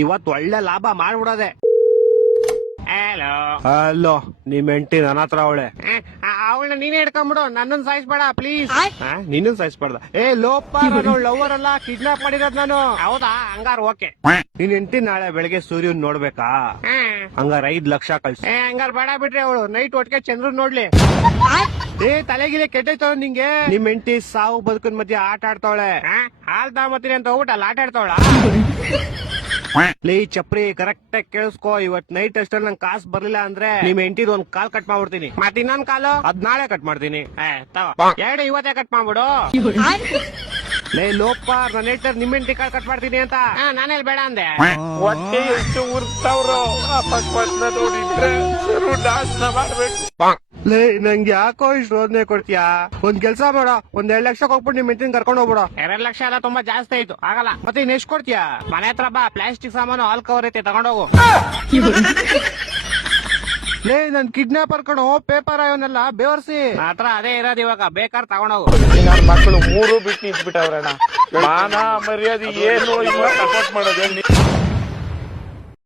ಇವತ್ ಒಳ್ಳೆ ಲಾಭ ಮಾಡ್ಬಿಡೋದೆ. ಹಲೋ ಹಲೋ, ನಿಮ್ ಹೆಂಡತಿ ನನ್ನ ಹತ್ರ ಅವಳೆ. ಅವಳನ್ನ ನೀನೇ ಹಿಡ್ಕೊಂಡ್ಬಿಡು, ನನ್ನನ್ ಸಾಯಿಸ್ಬೇಡ ಪ್ಲೀಸ್. ನಿನ್ನನ್ ಸಾಯಿಸ್ಬಾರ್ದ? ಏ ಲೋಪ, ನಾನು ಲವರ್ ಅಲ್ಲ, ಕಿಡ್ನಾಪ್ ಮಾಡಿರೋದ್ ನಾನು. ಹೌದಾ? ಹಂಗಾರ ಓಕೆ. ನಿನ್ ಹೆಂಡತಿ ನಾಳೆ ಬೆಳಗ್ಗೆ ಸೂರ್ಯನ್ ನೋಡ್ಬೇಕಾ? ಹಂಗಾರ 5 ಲಕ್ಷ ಕಳ್ಸಿ. ಹಂಗಾರ ಬೇಡ ಬಿಟ್ರಿ, ಅವಳು ನೈಟ್ ಒಟ್ಟಿಗೆ ಚಂದ್ರನ್ ನೋಡ್ಲಿ. ಏ ತಲೆಗಿಲೆ ಕೆಟ್ಟೈತವ ನಿಂಗೆ. ನಿಮ್ ಹೆಂಡತಿ ಸಾವು ಬದುಕಿನ ಮಧ್ಯೆ ಆಟ ಆಡ್ತಾವಳೆ. ಹಾಲ್ ತಗೊಂಬತ್ತೀನಿ ಅಂತ ಹೋಗ್ಬಿಟ್ಟು ಅಲ್ಲಿ ಆಟ ಆಡ್ತಾವಳ. ಲೇ ಚಪ್ರಿ, ಕರೆಕ್ಟ್ ಆಗಿ ಕೇಳಿಸ್ಕೋ. ಇವತ್ ನೈಟ್ ಅಷ್ಟಲ್ಲಿ ನಂಗೆ ಕಾಸು ಬರ್ಲಿಲ್ಲ ಅಂದ್ರೆ ನಿಮ್ ಹೆಂಡತಿದ್ ಒಂದ್ ಕಾಲ್ ಕಟ್ ಮಾಡ್ಬಿಡ್ತೀನಿ. ಮತ್ತೆ ಇನ್ನೊಂದ್ ಕಾಲು ಅದ್ ನಾಳೆ ಕಟ್ ಮಾಡ್ತೀನಿ. ಎರಡು ಇವತ್ತೇ ಕಟ್ ಮಾಡ್ಬಿಡು. ಲೇ ಲೋಪ, ನನ್ನ ಹೇಳ್ತಾರೆ ನಿಮ್ ಹೆಂಡತಿ ಕಾಲ್ ಕಟ್ ಮಾಡ್ತೀನಿ ಅಂತ. ನಾನೆಲ್ಲಿ ಬೇಡ ಅಂದೆ. ಹೊಟ್ಟೆ ಎಷ್ಟು ಉರ್ತಾವ್ರೋ, ಅಪಸ್ಮಾತ್ನ ನೋಡಿದ್ರೆ ನಾಶನ ಮಾಡ್ಬೇಕು. ಲೇ ನಂಗೆ ಯಾಕೋ ಇಷ್ಟು ರೋದನೆ ಕೊಡ್ತೀಯಾ? ಒಂದ್ ಕೆಲ್ಸ ಮಾಡ, ಒಂದ್ 2 ಲಕ್ಷ ಹೋಗ್ಬಿಟ್ಟು ನಿಮ್ ಹೆಂಡತಿನ ಕರ್ಕೊಂಡು ಹೋಗ್ಬಿಡು. 2 ಲಕ್ಷ ಎಲ್ಲ ತುಂಬಾ ಜಾಸ್ತಿ ಆಯ್ತು, ಆಗಲ್ಲ. ಮತ್ತೆ ಇನ್ ಎಷ್ಟು ಕೊಡ್ತೀಯಾ? ಮನೆ ಹತ್ರ ಬಾ, ಪ್ಲಾಸ್ಟಿಕ್ ಸಾಮಾನು ಹಾಲ್ ಕವರ್ ಐತೆ, ತಗೊಂಡೋಗು. ಲೇ ನನ್ ಕಿಡ್ನಾಪರ್ ಕಣೋ, ಪೇಪರ್ ಇವನ್ನೆಲ್ಲ ಬೇವರ್ಸಿ ಹತ್ರ ಅದೇ ಇರೋದು. ಇವಾಗ ಬೇಕಾದ್ರೆ ತಗೊಂಡೋಗು. ನನ್ನ ಮಕ್ಕಳು 3 ಬಿಟ್ಟು ನಿಂತ್ಬಿಟ್ಟವ್ರಣ್ಣ. ಮಾನ ಮರ್ಯಾದೆ ಏನು ಇಲ್ಲ, ಸಪೋರ್ಟ್ ಮಾಡೋದು.